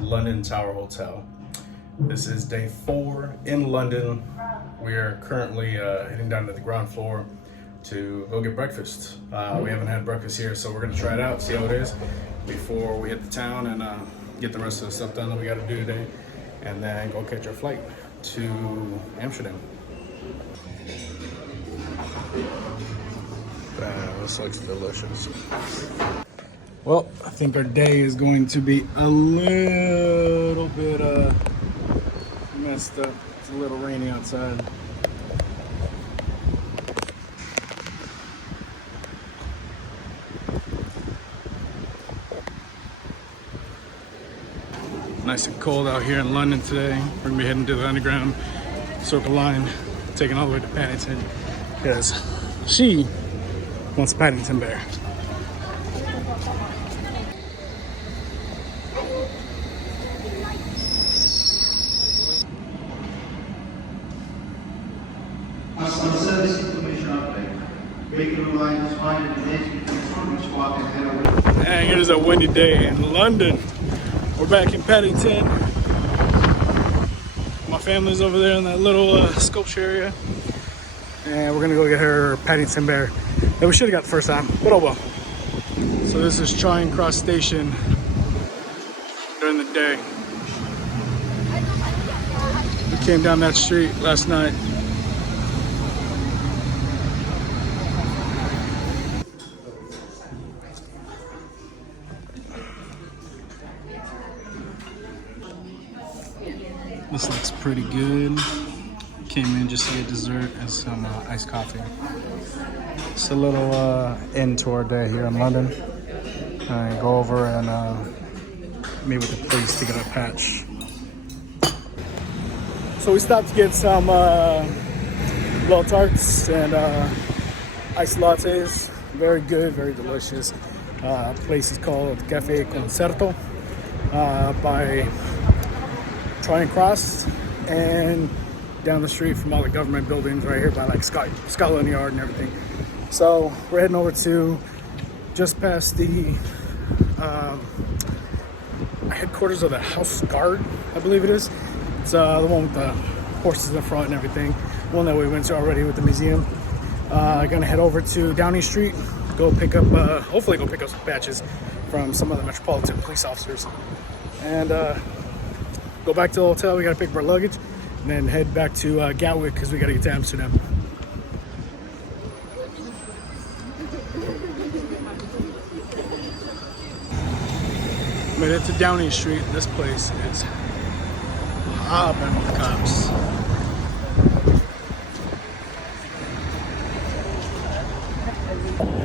London Tower Hotel. This is day 4 in London. We are currently heading down to the ground floor to go get breakfast. We haven't had breakfast here, so we're gonna try it out, see how it is before we hit the town and get the rest of the stuff done that we gotta do today, and then go catch our flight to Amsterdam. This looks delicious. Well, I think our day is going to be a little bit messed up. It's a little rainy outside. Nice and cold out here in London today. We're gonna be heading to the underground Circle Line, taking all the way to Paddington because she wants Paddington Bear. Customer service information update. Vehicle line is fine and engagement control squad and head. And it is a windy day in London. We're back in Paddington. My family's over there in that little sculpture area. And we're gonna go get her Paddington Bear that we should have got the first time, but oh well. So this is Charing Cross Station during the day. We came down that street last night. This looks pretty good. Came in just to get dessert and some iced coffee. It's a little end to our day here in London. Go over and meet with the police to get a patch. So we stopped to get some little tarts and iced lattes. Very good, very delicious. Place is called Cafe Concerto by Charing Cross, and down the street from all the government buildings right here by like Scotland Yard and everything. So we're heading over to just past the headquarters of the House Guard, I believe it is. It's the one with the horses in front and everything. One that we went to already with the museum. Gonna head over to Downing Street, go pick up, hopefully go pick up some patches from some of the Metropolitan Police officers. And go back to the hotel. We gotta pick up our luggage and then head back to Gatwick because we gotta get to Amsterdam. Made it to Downing Street. This place is hopping with cops.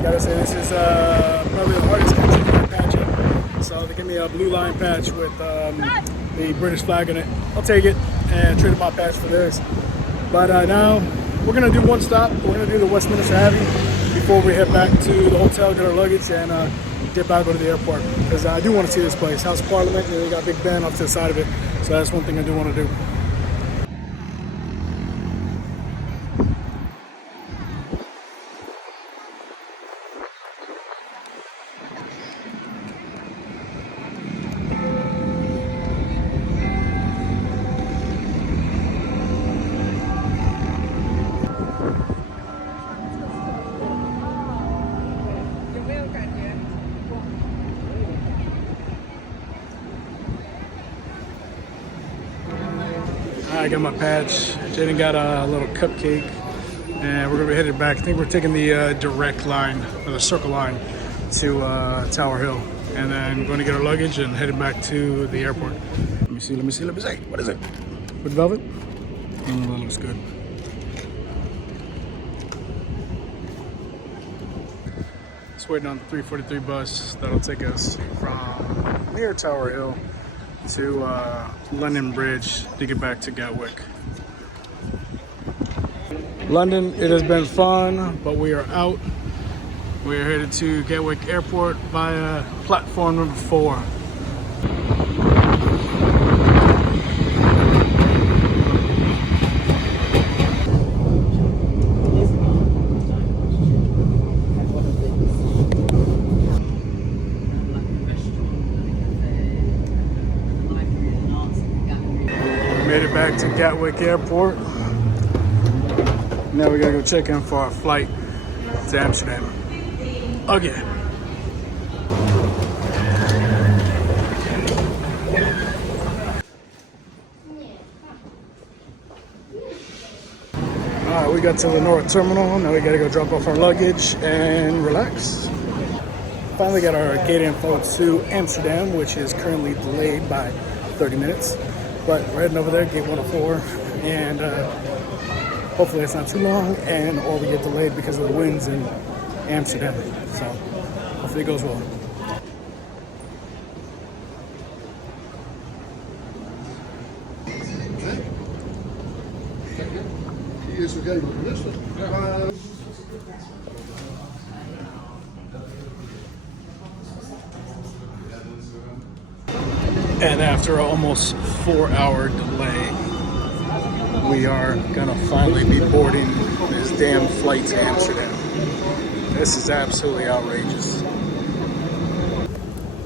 Gotta say, this is probably the hardest country to get a patch in. So they give me a blue line patch with the British flag in it. I'll take it and trade my patch for theirs. But now we're gonna do one stop. We're gonna do the Westminster Abbey before we head back to the hotel, get our luggage, and get back, go to the airport. Because I do want to see this place, House of Parliament. And they got Big Ben off to the side of it. So that's one thing I do want to do. I got my patch. Jaden got a little cupcake, and we're gonna be headed back. I think we're taking the direct line, or the Circle Line, to Tower Hill, and then going to get our luggage and headed back to the airport. Let me see. What is it? With velvet? Oh, that looks good. Just waiting on the 343 bus that'll take us from near Tower Hill to London Bridge to get back to Gatwick. London, it has been fun, but we are out. We are headed to Gatwick Airport via platform number 4. Made it back to Gatwick Airport. Now we gotta go check in for our flight to Amsterdam again. Alright, we got to the North Terminal. Now we gotta go drop off our luggage and relax. Finally got our gate info to Amsterdam, which is currently delayed by 30 minutes. But we're heading over there, gate 104, and hopefully it's not too long, and or we get delayed because of the winds in Amsterdam. So hopefully it goes well. And after an almost 4-hour delay, we are gonna finally be boarding this damn flight to Amsterdam. This is absolutely outrageous.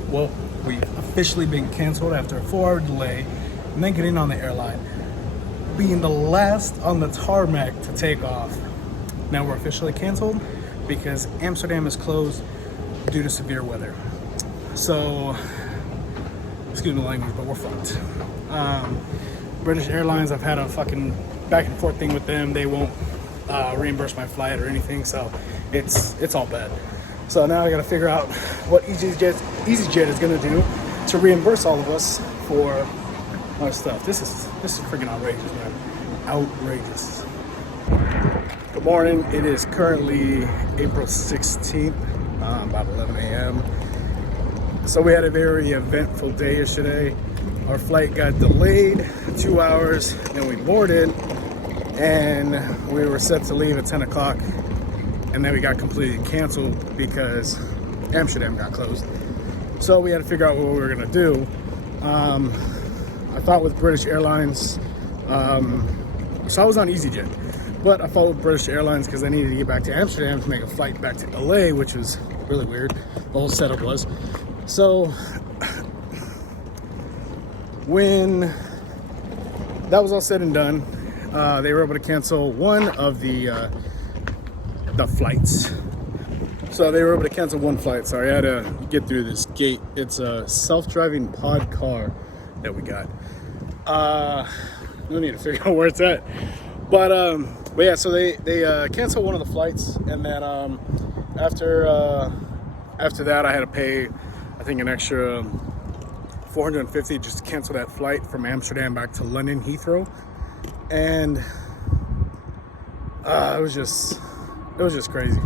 Well, we've officially been canceled after a 4-hour delay, and then getting on the airline, being the last on the tarmac to take off. Now we're officially canceled because Amsterdam is closed due to severe weather. So, excuse me the language, but we're fucked. British Airlines, I've had a fucking back and forth thing with them. They won't reimburse my flight or anything, so it's all bad. So now I gotta figure out what EasyJet is gonna do to reimburse all of us for our stuff. This is freaking outrageous, man. Outrageous. Good morning. It is currently April 16th, about 11 a.m. So we had a very eventful day yesterday. Our flight got delayed 2 hours, then we boarded, and we were set to leave at 10 o'clock, and then we got completely canceled because Amsterdam got closed. So we had to figure out what we were gonna do. I thought with British Airlines, so I was on EasyJet, but I followed British Airlines because I needed to get back to Amsterdam to make a flight back to LA, which was really weird. The whole setup was. So when that was all said and done, they were able to cancel one of the flights. So they were able to cancel one flight. Sorry, I had to get through this gate. It's a self-driving pod car that we got. No need to figure out where it's at. But yeah, so they canceled one of the flights, and then after that, I had to pay, I think, an extra $450 just to cancel that flight from Amsterdam back to London Heathrow, and it was just crazy.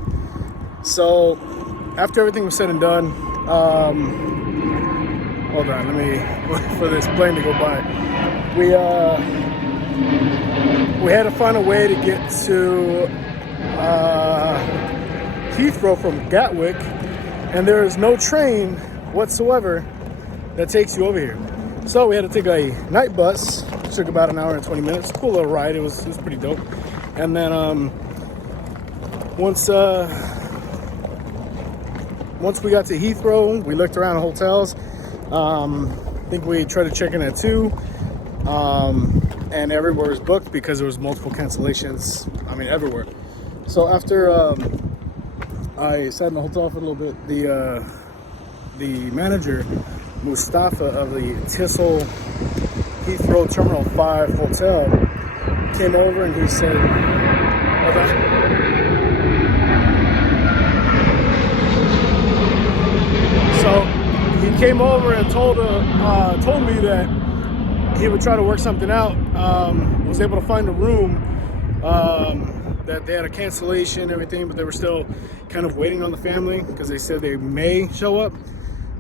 So after everything was said and done, hold on, let me wait for this plane to go by. We had to find a way to get to Heathrow from Gatwick, and there is no train whatsoever that takes you over here. So we had to take a night bus. It took about an hour and 20 minutes. Cool little ride. It was pretty dope. And then once we got to Heathrow, we looked around the hotels. I think we tried to check in at 2, and everywhere was booked because there was multiple cancellations. I mean, everywhere. So after I sat in the hotel for a little bit, the manager, Mustafa of the Tissel Heathrow Terminal 5 hotel, came over and he said, so he came over and told me that he would try to work something out. Was able to find a room that they had a cancellation and everything, but they were still kind of waiting on the family because they said they may show up.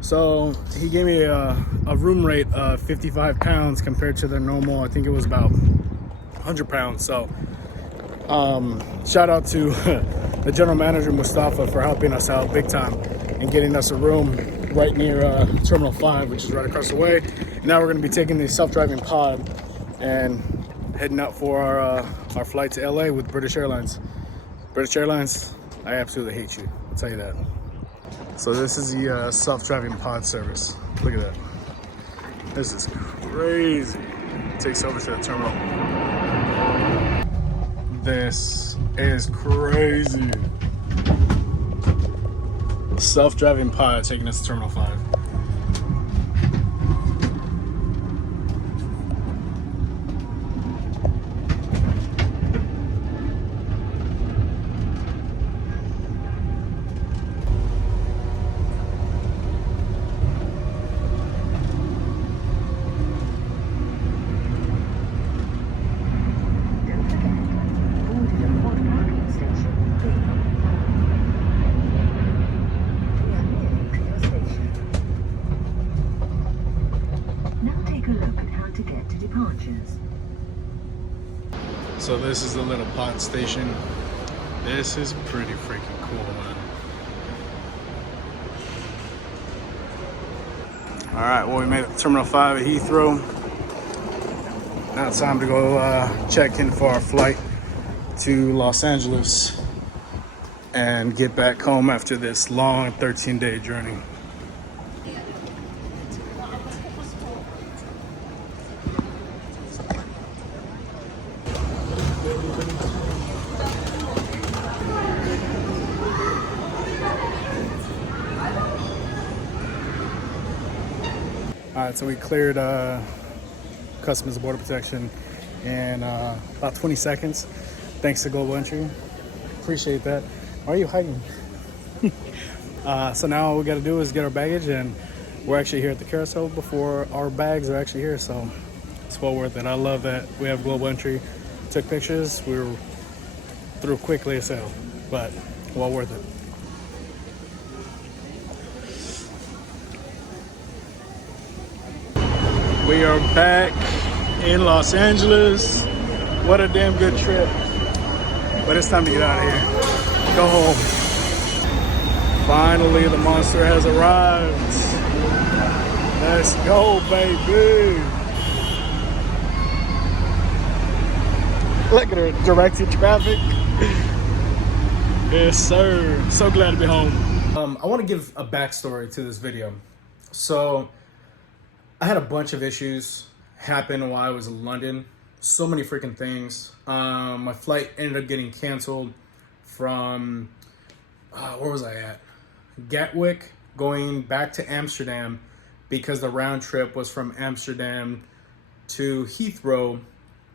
So he gave me a room rate of £55 compared to their normal, I think it was about £100. So shout out to the general manager, Mustafa, for helping us out big time and getting us a room right near Terminal 5, which is right across the way. Now we're going to be taking the self-driving pod and heading out for our flight to LA with British Airlines. British Airlines, I absolutely hate you, I'll tell you that. So this is the self-driving pod service. Look at that. This is crazy. takes over to the terminal. This is crazy. Self-driving pod taking us to Terminal 5. So this is the little pod station. This is pretty freaking cool, man. All right, well, we made it to Terminal 5 at Heathrow. Now it's time to go check in for our flight to Los Angeles and get back home after this long 13-day journey. All right, so we cleared Customs and Border Protection in about 20 seconds, thanks to Global Entry. Appreciate that. Why are you hiding? So now all we got to do is get our baggage, and we're actually here at the carousel before our bags are actually here, so it's well worth it. I love that we have Global Entry. Took pictures, we were through quickly as hell, but well worth it. We are back in Los Angeles. What a damn good trip. But it's time to get out of here. Go home. Finally, the monster has arrived. Let's go, baby. Look at her directing traffic. Yes, sir. So glad to be home. I want to give a backstory to this video. So, I had a bunch of issues happen while I was in London. So many freaking things. My flight ended up getting canceled from, where was I at? Gatwick, going back to Amsterdam because the round trip was from Amsterdam to Heathrow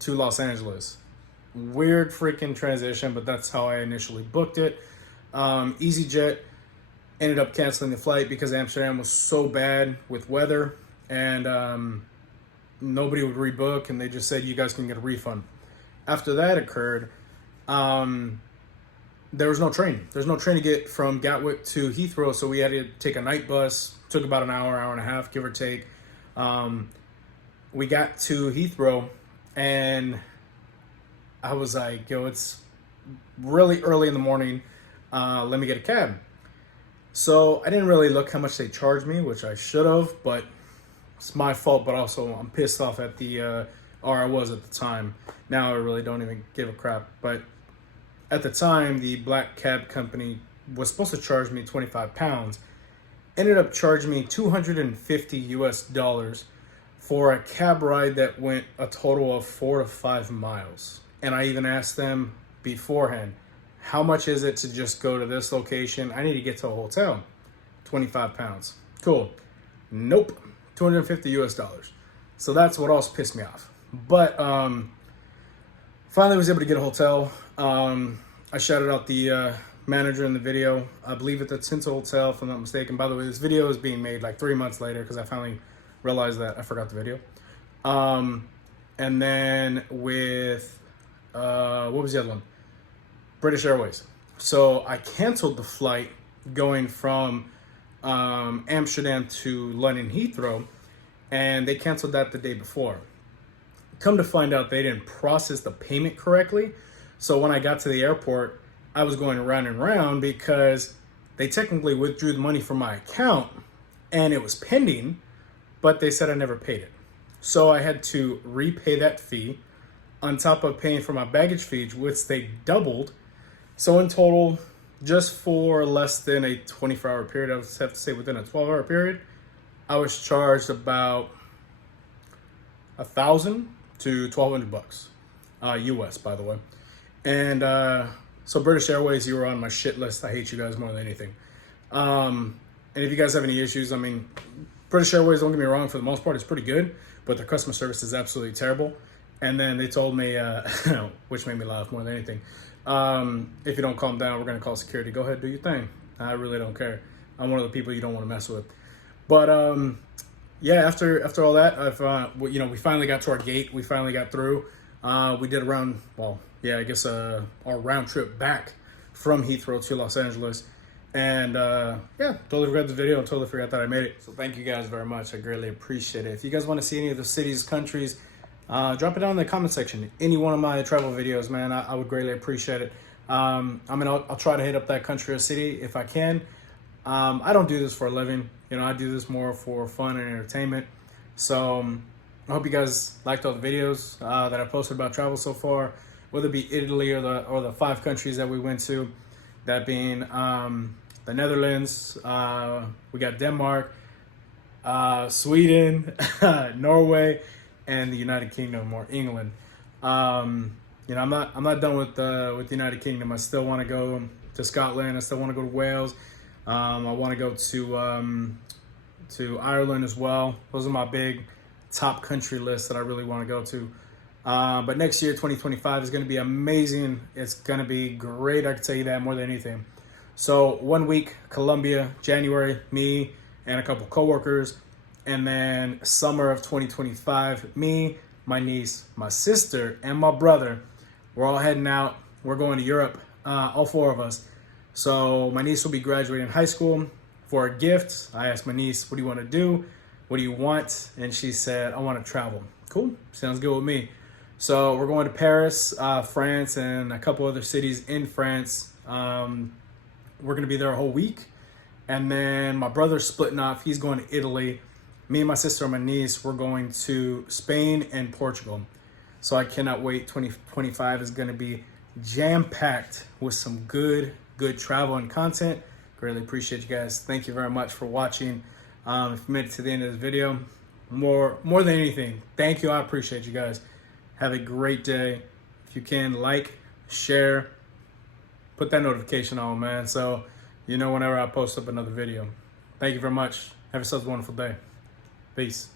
to Los Angeles. Weird freaking transition, but that's how I initially booked it. EasyJet ended up canceling the flight because Amsterdam was so bad with weather. And nobody would rebook, and they just said you guys can get a refund. After that occurred, there was no train. There's no train to get from Gatwick to Heathrow, so we had to take a night bus. Took about an hour and a half, give or take. We got to Heathrow, and I was like, yo, it's really early in the morning. Let me get a cab. So I didn't really look how much they charged me, which I should have, but it's my fault, but also I'm pissed off at or I was at the time. Now I really don't even give a crap. But at the time, the black cab company was supposed to charge me 25 pounds. Ended up charging me $250 for a cab ride that went a total of 4 to 5 miles. And I even asked them beforehand, how much is it to just go to this location? I need to get to a hotel. 25 pounds. Cool. Nope. $250. So that's what also pissed me off. But finally was able to get a hotel. I shouted out the manager in the video. I believe it's the Tinto Hotel, if I'm not mistaken. By the way, this video is being made like 3 months later because I finally realized that I forgot the video. And then with, what was the other one? British Airways. So I canceled the flight going from Amsterdam to London Heathrow, and they canceled that the day before. Come to find out, they didn't process the payment correctly. So when I got to the airport, I was going round and round because they technically withdrew the money from my account and it was pending, but they said I never paid it. So I had to repay that fee on top of paying for my baggage fee, which they doubled. So in total, just for less than a 24-hour period, I would have to say within a 12-hour period, I was charged about $1,000 to $1,200 US, by the way. And so British Airways, you were on my shit list. I hate you guys more than anything. And if you guys have any issues, I mean, British Airways, don't get me wrong, for the most part, it's pretty good, but their customer service is absolutely terrible. And then they told me, which made me laugh more than anything, if you don't calm down, we're going to call security. Go ahead, do your thing. I really don't care. I'm one of the people you don't want to mess with. But yeah, after all that, we finally got to our gate. We finally got through. We did around, well, yeah, I guess our round trip back from Heathrow to Los Angeles. And yeah, totally forgot the video and totally forgot that I made it. So thank you guys very much. I greatly appreciate it. If you guys want to see any of the cities, countries, drop it down in the comment section. Any one of my travel videos, man, I would greatly appreciate it. I mean, I'll try to hit up that country or city if I can. I don't do this for a living. You know, I do this more for fun and entertainment. So I hope you guys liked all the videos that I posted about travel so far, whether it be Italy or the 5 countries that we went to, that being the Netherlands, we got Denmark, Sweden, Norway, and the United Kingdom, or England. You know, I'm not done with the United Kingdom. I still want to go to Scotland. I still want to go to Wales. I want to go to Ireland as well. Those are my big top country lists that I really want to go to. But next year, 2025, is going to be amazing. It's going to be great. I can tell you that more than anything. So 1 week, Colombia, January, me and a couple coworkers. And then summer of 2025, me, my niece, my sister, and my brother, we're all heading out. We're going to Europe, all 4 of us. So my niece will be graduating high school. For a gift, I asked my niece, what do you want to do? What do you want? And she said, I want to travel. Cool, sounds good with me. So we're going to Paris, France, and a couple other cities in France. We're going to be there a whole week. And then my brother's splitting off. He's going to Italy. Me and my sister and my niece, we're going to Spain and Portugal. So I cannot wait. 2025 is going to be jam-packed with some good travel and content. Greatly appreciate you guys. Thank you very much for watching. If you made it to the end of this video, more than anything, thank you. I appreciate you guys. Have a great day. If you can, like, share, put that notification on, man, so you know whenever I post up another video. Thank you very much. Have yourselves a wonderful day. Peace.